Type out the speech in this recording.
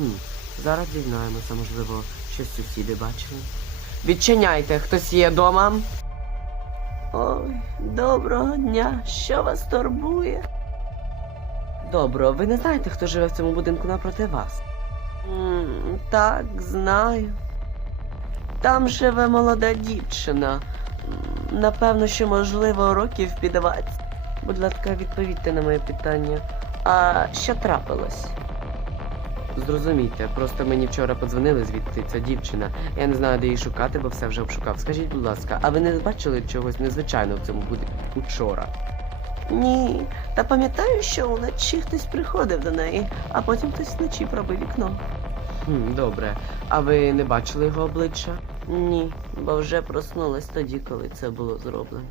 Хм, зараз дізнаємося, можливо, щось сусіди бачили. Відчиняйте, хтось є дома. Ой, доброго дня. Що вас турбує? Добро, ви не знаєте, хто живе в цьому будинку напроти вас? М, так, знаю. Там живе молода дівчина. М, Напевно, що можливо років під 20. Будь ласка, відповідьте на моє питання. А що трапилось? Зрозумійте, просто мені вчора подзвонили звідти ця дівчина. Я не знаю, де її шукати, бо все вже обшукав. Скажіть, будь ласка, а ви не бачили чогось незвичайного в цьому будинку вчора? Ні, та пам'ятаю, що вночі хтось приходив до неї, а потім хтось вночі пробив вікно. Хм, добре. А ви не бачили його обличчя? Ні, бо вже проснулась тоді, коли це було зроблено.